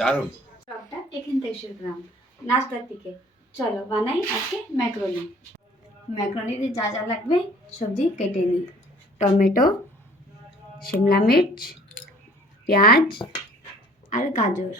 দারুণ। সবটা এখান থেকে শুরু করলাম নাস্তার দিকে। চলো বানাই আজকে ম্যাকারনি। ম্যাকারনিতে যা যা লাগবে সবজি কেটে নিই। টমেটো, শিমলা মির্চ, পেঁয়াজ আর গাজর।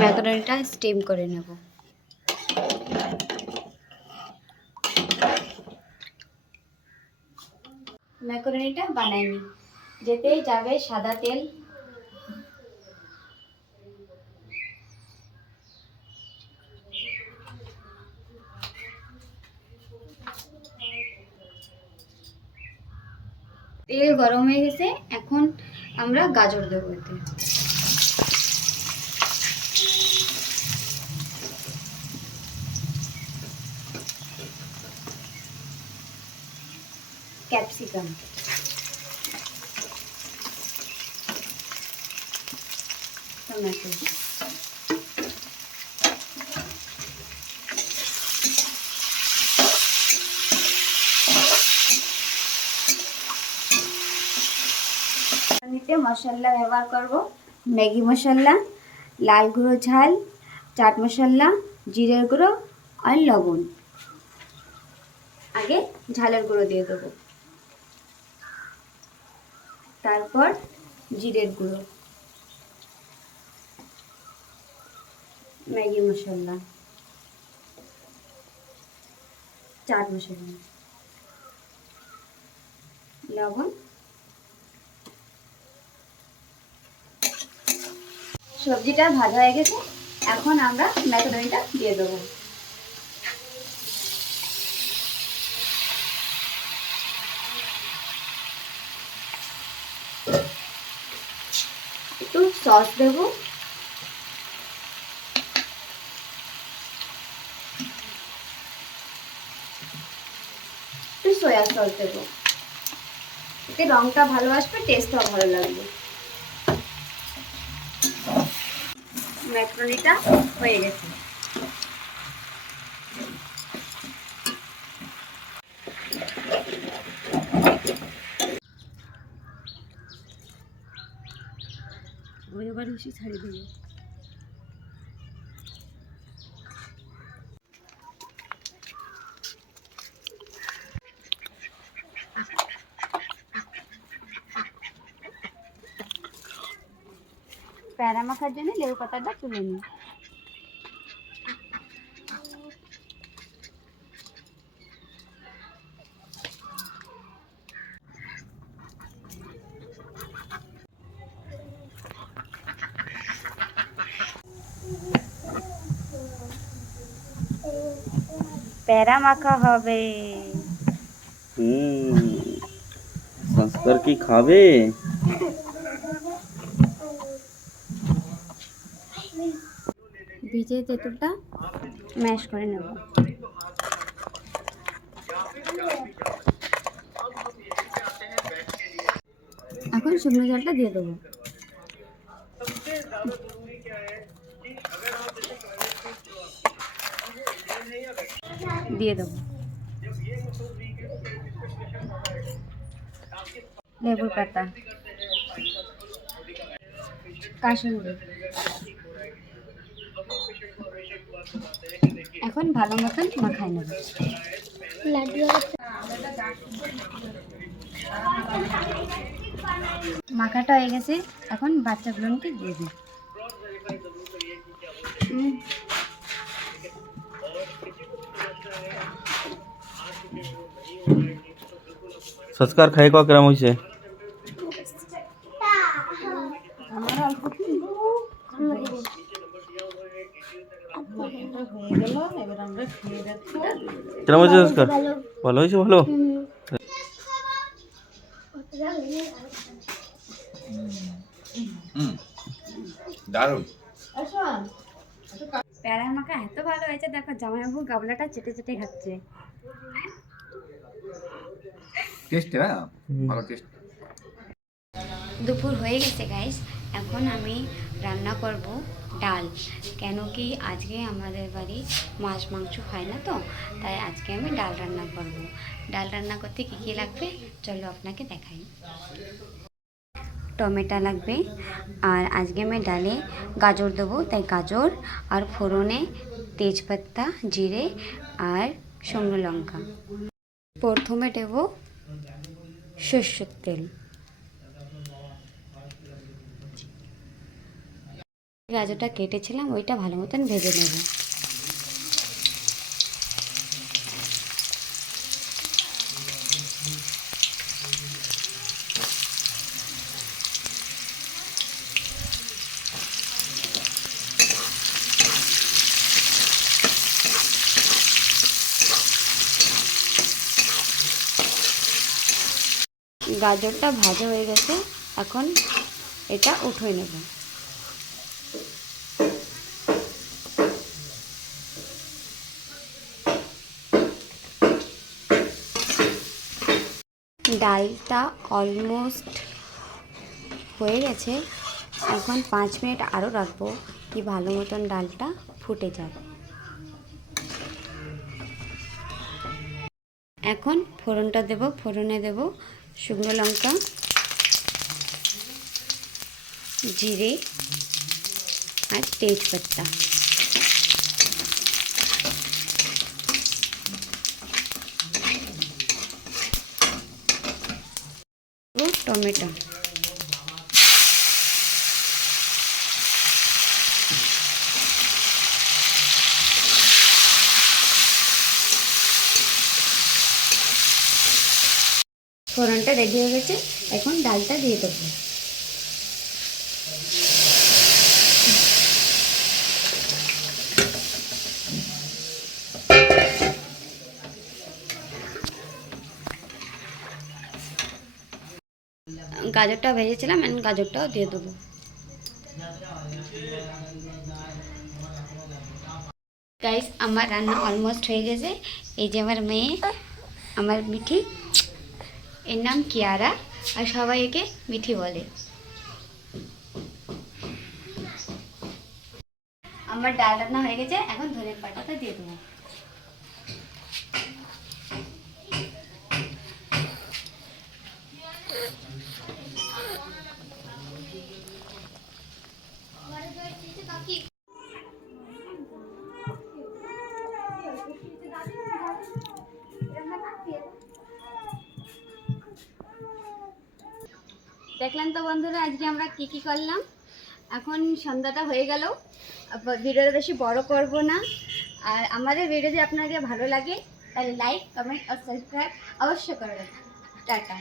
ম্যাকারনিটা স্টিম করে নেব। ম্যাকারনিটা বানাই নি। যেতেই যাবে সাদা তেল, তেল গরম হয়ে গেছে। এখন আমরা গাজর দেবো এতে। ক্যাপসিকাম, টমেটো, মশলা ব্যবহার করব ম্যাগি মশলা, লাল গুঁড়ো ঝাল, চাট মশলা, জিরের গুঁড়ো আর লবণ। আগে ঝালের গুঁড়ো দিয়ে দেবো, তারপর জিরের গুঁড়ো, ম্যাগি মশলা, চাট মশলা, লবণ। সবজিটা ভাজা হয়ে গেছে। এখন আমরা ম্যাকারনিটা দিয়ে দেবো। একটু সস দেবো, একটু সয়া সস দেবো। এতে রংটা ভালো আসবে, টেস্টটাও ভালো লাগবে। ম্যাকারনিটা হয়ে গেছে। এবার বেশি ছাড়িয়ে দেবো। প্যারা মাখার জন্য লেবু পাতাটা তুলে নিই। প্যারা মাখা হবে। সংস্কার কি খাবে? ভিজে তেঁতুলটা ম্যাশ করে নেব। এখন শুকনো জলটা দিয়ে দেবো। দিয়ে দেবো লেবুর পাতা, কাসুন্দি। এখন ভালো মতন মাখাই নেব। মাখাটা হয়ে গেছে। এখন বাচ্চাগুলোকে দিয়ে দিই। সংস্কার খাই ক কেমন হয়েছে? কেমন হয়েছে সংস্কার? ভালো হয়েছে? ভালো। হুম দারুণ। প্যারা মাখা এত ভালো হয়েছে, দেখো জামাইবাবু গাবলাটা চেটে চেটে খাচ্ছে। টেস্ট না, ভালো টেস্ট। দুপুর হয়ে গেছে গাইস, এখন আমি রান্না করব ডাল। কেন কি আজকে আমাদের বাড়ি মাছ মাংস খায় না তো, তাই আজকে আমি ডাল রান্না করব। ডাল রান্না করতে কী কী লাগবে চলো আপনাকে দেখাই। টমেটো লাগবে, আর আজকে আমি ডালে গাজর দেবো, তাই গাজর আর ফোড়নে তেজপাতা, জিরে আর শুকনো লঙ্কা। প্রথমে দেব সর্ষের তেল। গাজরটা কেটেছিলাম ওইটা ভালো মতন ভেজে নেব। গাজরটা ভাজা হয়ে গেছে, এখন এটা উঠিয়ে নেব। ডালটা অলমোস্ট হয়ে গেছে, এখন 5 মিনিট আরও রাখবো, কি ভালো মতন ডালটা ফুটে যায়। এখন ফোড়নটা দেব, ফোড়নে দেব শুকনো লঙ্কা, জিরে আর তেজপাতা ও টমেটো। ফোড়নটা রেডি হয়ে গেছে, এখন ডালটা দিয়ে দেবো। গাজরটা ভেজেছিলাম, এখন গাজরটাও দিয়ে দেবো। গাইস আমার রান্না অলমোস্ট হয়ে গেছে। এই যে আমার মেয়ে, আমার মিঠি, এর নাম কিয়ারা, আর সবাই একে মিঠি বলে। আমার ডাল রান্না হয়ে গেছে, এখন ধনের পাতাটা দিয়ে দেবো। দেখলেন তো বন্ধুরা আজকে আমরা কি কি করলাম। এখন সন্ধ্যাটা হয়ে গেল, ভিডিওটা বেশি বড় করব না। আর আমাদের ভিডিও যদি আপনাদের ভালো লাগে তাহলে লাইক, কমেন্ট আর সাবস্ক্রাইব অবশ্যই করবেন। টাটা।